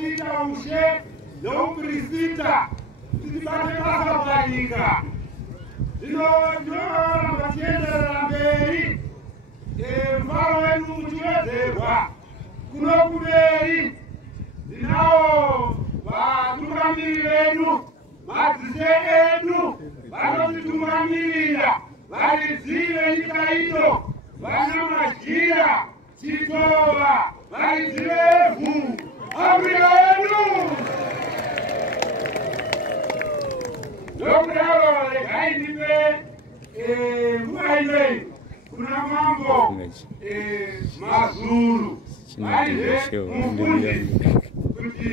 vakaita ushe noupristita tibate basa panyika ndinoramba tienderera mberi mfaro wedu muchiwedzerwa kuno kumberi ndinawo vatungamiri vedu madzise edu vanotitungamirira varidzive nyika ino vana majira chitova varidzivevu afrika yedu ndokudaro regai ndipe nguva inei kuna mambo mazuru vaive mufundi kuti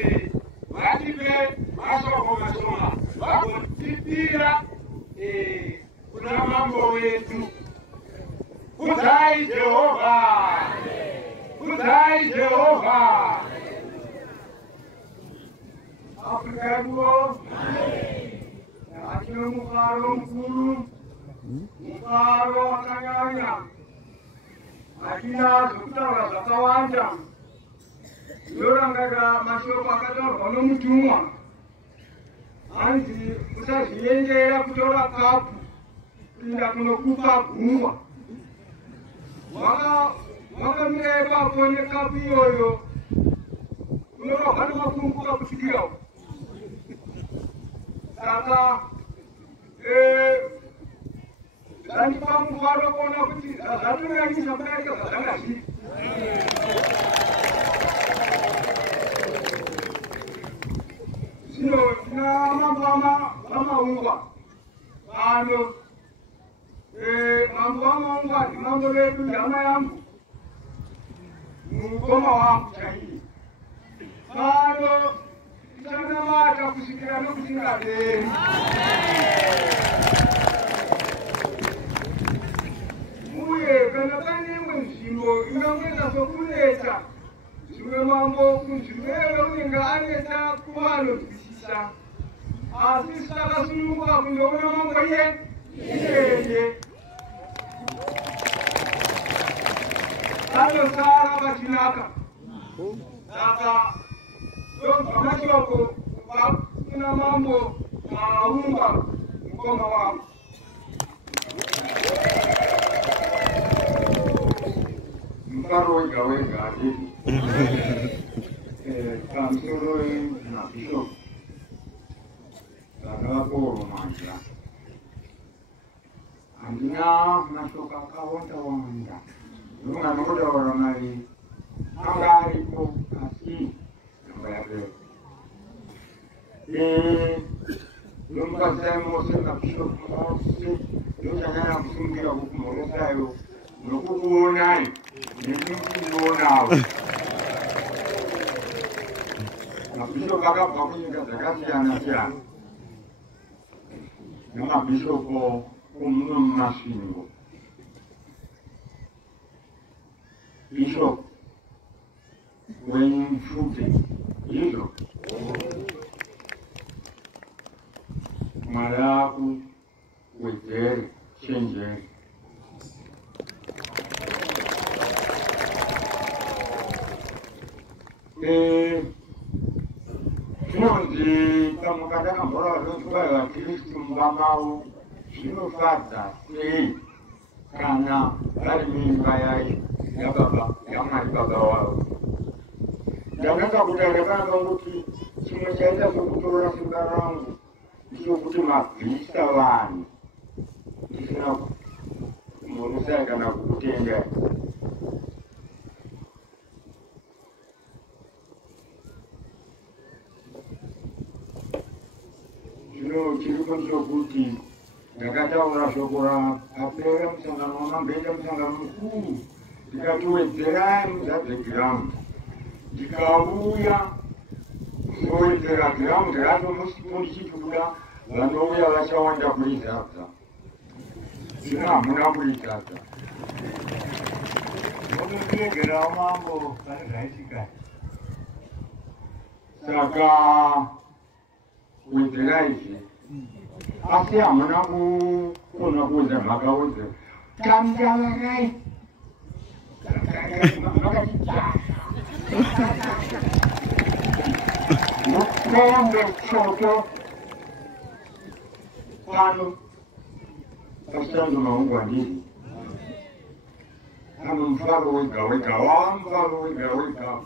vatipe mashoko mashoma vagotipira kuna mambo wetu. Kudzai Jehovha, kudzai Jehovha. Afrika yedu achino mufaro mukuru, mufaro wakanyanya, achina zvekutaura zvakawanda. Ndinorangarira mashoko akataurwa nomutumwa anzi usazviendera kutora kapu kupinda kunokupa gungwa. Wakamira ipapo nekapu iyoyo unorwa nemakunguka kusvikira uko. Saka zvandipa mufaro kuona kuti zvatonyanyisa kudarika zvazvanga zviri. Zvino tina mambo vamaungwa pano. Mambo vamaungwa ndimambo vedu hama yangu mukoma wangu chaiye. Pano tichanamata kusvikira nokusingaperi. Uye kana pane imwe nzvimbo inongoita sokunetsa zvimwe mambo kunzvimbo iyoyo unenge anetsa kuvanonzwisisa, asi takasununguka kundoona mambo iyeye anosara pachinaka. Saka ndobva mashoko kubva kuna mambo maungwa mukoma wangu. Mufaro wega wega adini pamusoro nabishop zvakaporo manja handina mashoko akawanda ndomwe anotaura mari anga aripo asi namba yapera. Ndomukasai mose nabishop mose ndochanyanya kusungira kukumhorosayo nokukuonai nekutinonawo. Mabhishopu akabva kunyika dzakasiyana siyana namabhishopu omuno mumasvingo. Bishop weMfute izvo Mwari akuwedzere chenjeri. Zvinonzi kamuka takamhora zvinoti vaKristu mumba mavo zvinofadza sei kana vari mimba yababa yaMwari baba wavo. Ndananga kutaura kuti chimwe chaita sokutora simba rangu ndichokuti mabvisa vanhu ndisina kumhorosai kana kukutendai. Zvino chiripo ndechokuti ndakataura shoko rapera musangano wamamboita musangano mukuru ndikatowedzerai muzadze giraundi. Ndikauya kuzowedzera giraundi racho musipo ndichituda vanouya vachawanda kurizadza. Zvino hamuna kurizadza. Ndinokuregerawo mambo pane zvaitika. Saka wedzerai asi hamuna kukona kuwedza mhakawedzera. Tamtavarai makati Mukombe choto tano Pasando maungu andini Hano mfaro wika mfaro wika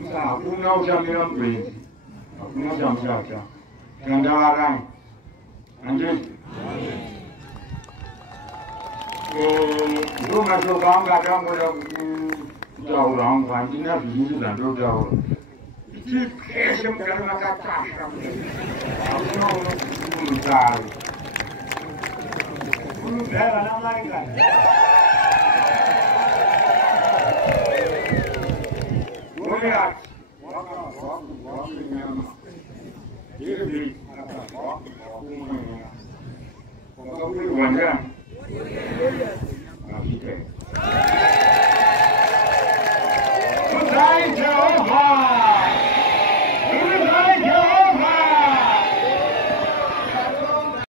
Msa hakuna usamira mpenzi Hakuna usamsaka Kandawarai Anjezi Ndio masokanga tangu la kutaura wangu andina vizuri na ndio taura. Kesho mkalima katasha. Hakuna unutari. Unutara na maika. Wale ati wako nyama. Hivi kwa kweli wanjani